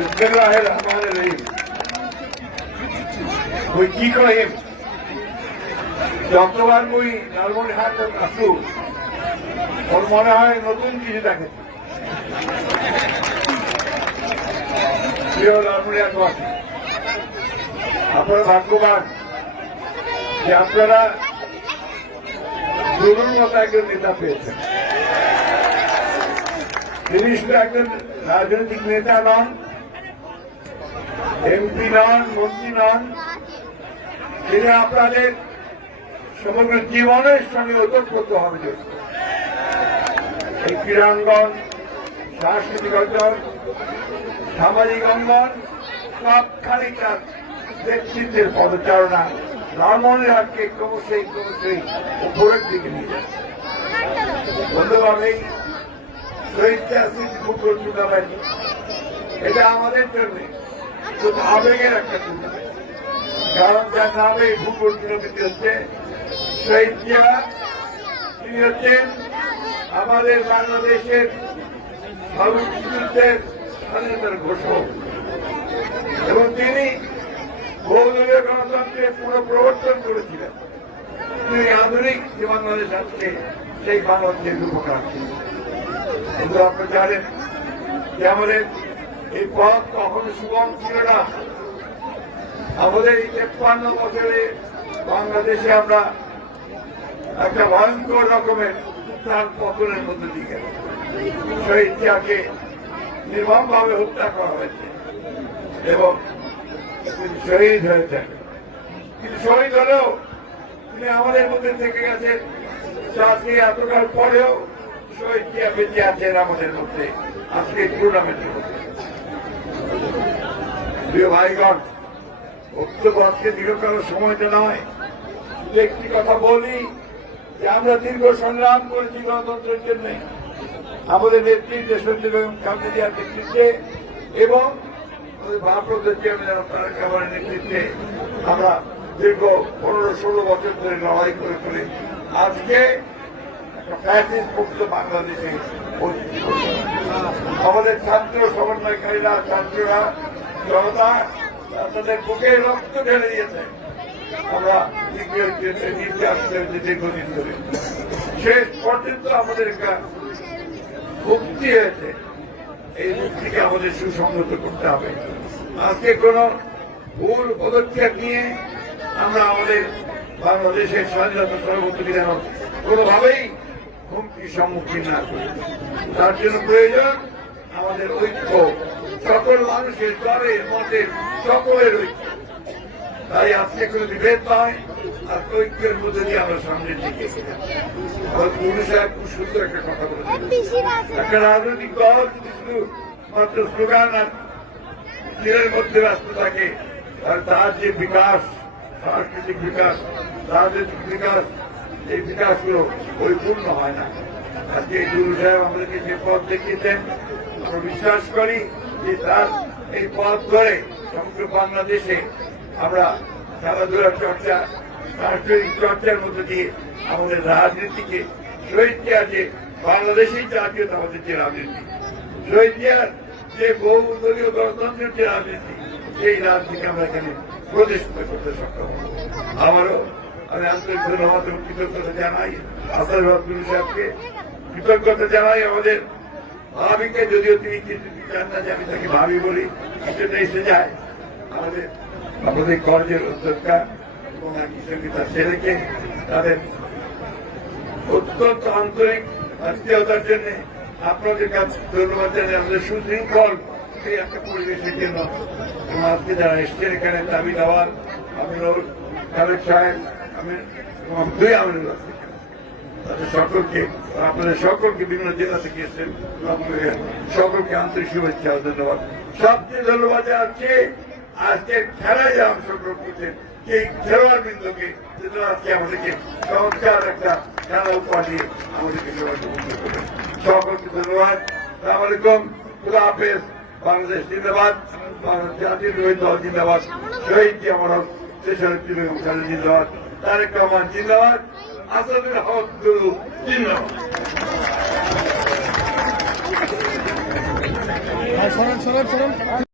বিসমিল্লাহির-রহমানির-রহিম। ওই কি কহিম যতবার মুই লালমনিরহাট আসু ওর মনে হয় নতুন কিছু দেখে। প্রিয় লালমনিরহাটবাসী, আপনারা ভাগ্যবান যে আপনারা দুর্গর মতো একজন নেতা পেয়েছেন। তিনি শুধু একজন রাজনৈতিক নেতা নন, এমপি নন, মন্ত্রী নন, তিনি আপনাদের সমগ্র জীবনের সঙ্গে ওতপ্রোতভাবে জড়িত। এই ক্রীড়াঙ্গন, সাংস্কৃতিক অঙ্গন, সামাজিক অঙ্গন সবখানে তার ব্যক্তিত্বের পদচারণা লালমনিরহাটকে ক্রমশই উপরের দিকে নিয়ে যাচ্ছে। বন্ধুভাবেই শহীদ আসিফ ফুটবল টুর্নামেন্ট এটা আমাদের জন্য শুধু আবেগের একটা টুর্নামেন্ট, কারণ যার নামে ফুটবল টুর্নামেন্ট হচ্ছে শহীদ জিয়া। তিনি হচ্ছেন আমাদের বাংলাদেশের সর্বযুদ্ধের স্বাধীনতার ঘোষক এবং তিনি বহুদলীয় গণতন্ত্রের পুনঃপ্রবর্তন করেছিলেন। তিনি আধুনিক যে বাংলাদেশ আজকে সেই বাংলাদেশের রূপকার ছিলেন। কিন্তু আপনারা জানেন যে আমাদের এই পথ কখনো সুগম ছিল না। আমাদের এই ৫৩ বছরে বাংলাদেশে আমরা একটা ভয়ঙ্কর রকমের উত্থান পতনের মধ্যে দিয়ে শহীদ জিয়াকে নির্মমভাবে হত্যা করা হয়েছে এবং তিনি শহীদ হয়েছেন। কিন্তু শহীদ হলেও তিনি আমাদের মধ্যে থেকে গেছেন। আজকে এতকাল পরেও শহীদ জিয়া বেঁচে আছেন আমাদের মধ্যে, আজকে টুর্নামেন্টের মধ্যে। প্রিয় ভাইগণ, বক্তব্য আজকে দীর্ঘকাল সময়টা নয়, একটি কথা বলি যে আমরা দীর্ঘ সংগ্রাম করেছি গণতন্ত্রের জন্য আমাদের নেত্রী দেশনেত্রী বেগম খালেদা জিয়ার নেতৃত্বে এবং ভারপ্রাপ্ত চেয়ারম্যান তারেক রহমানের নেতৃত্বে আমরা দীর্ঘ ১৫-১৬ বছর ধরে লড়াই করে আজকে একটা ফ্যাসিস্ট মুক্ত বাংলাদেশে আমাদের ছাত্র সমন্বয়কারীরা, ছাত্ররা, জনতা তাদের বুকে রক্ত ঢেলে দিয়েছে। আমরা নিচে আসতে দীর্ঘদিন ধরে শেষ পর্যন্ত আমাদের একটা মুক্তি হয়েছে। এই মুক্তিকে আমাদের সুসংহত করতে হবে। আজকে কোন ভুল পদক্ষেপ নিয়ে আমরা আমাদের বাংলাদেশের স্বাধীনতা সার্বভৌমত্ব যেন কোনোভাবেই হুমকির সম্মুখীন না করি। তার জন্য প্রয়োজন আমাদের ঐক্য, সকল মানুষের দলের মতের সকলের ঐক্য। তাই আজকে কোনো বিভেদ নয়, আর ঐক্যের মধ্যে দিয়ে আমরা সামনের দিকে গুরু সাহেব খুব সুন্দর একটা কথা বলেছেন। একটা রাজনৈতিক দল যদি শুধু মাত্র স্লোগান আর তীরের মধ্যে ব্যস্ত থাকে, আর তার যে বিকাশ, সাংস্কৃতিক বিকাশ, রাজনৈতিক বিকাশ, এই বিকাশগুলো পরিপূর্ণ হয় না। আজকে গুরু সাহেব আমাদেরকে যে পথ দেখিয়েছেন, আমরা বিশ্বাস করি যে তার এই পথ ধরে সমগ্র বাংলাদেশে আমরা খেলাধুলার চর্চা, সাংস্কৃতিক চর্চার মধ্যে দিয়ে আমাদের রাজনীতিকে শহীদ জিয়ার যে বাংলাদেশেই জাতীয়তাবাদের যে রাজনীতি, শহীদ জিয়ার যে বহুদলীয় গণতন্ত্রের যে রাজনীতি, সেই রাজনীতি আমরা এখানে প্রতিষ্ঠিত করতে সক্ষম হব। আমারও আমি আন্তরিক ধন্যবাদ এবং কৃতজ্ঞতা জানাই আসাদ গুরু সাহেবকে, কৃতজ্ঞতা জানাই আমাদের ভাবিকে, যদিও তিনি কিছু চান না যে আমি তাকে ভাবি বলি, সেটা এসে যায় আমাদের কলেজের অধ্যক্ষা এবং একই সঙ্গে তার ছেলেকে তাদের অত্যন্ত আন্তরিক আত্মীয়তার জন্য আপনাদের কাছে ধন্যবাদ জানাই। আমাদের সুশৃঙ্খল সেই একটা পরিবেশের জন্য এবং আজকে যারা এসছেন এখানে দাবি দেওয়ার আমিনুল খালেদ সাহেব, দুই আমিনুল আছে, তাদের সকলকে, আপনাদের সকলকে বিভিন্ন জেলা থেকে এসেছেন, সকলকে আন্তরিক শুভেচ্ছা ও ধন্যবাদ। সবচেয়ে ধন্যবাদ জানাচ্ছি আজকে খেলায় যে অংশগ্রহণ করছেন সেই খেলোয়াড় বৃন্দকে, আজকে আমাদেরকে চমৎকার একটা খেলা উপহার দিয়ে আমাদেরকে সকলকে ধন্যবাদ। আসসালামু আলাইকুম, খুদা হাফেজ, বাংলাদেশ জিন্দাবাদ, জাতীয় দল জিন্দাবাদ, শহীদ জিয়া মরহম দেশনেত্রী বেগম খালেদা জিন্দাবাদ, তারেক রহমান জিন্দাবাদ, আসাদুল হক গুরু জিন্দাবাদ।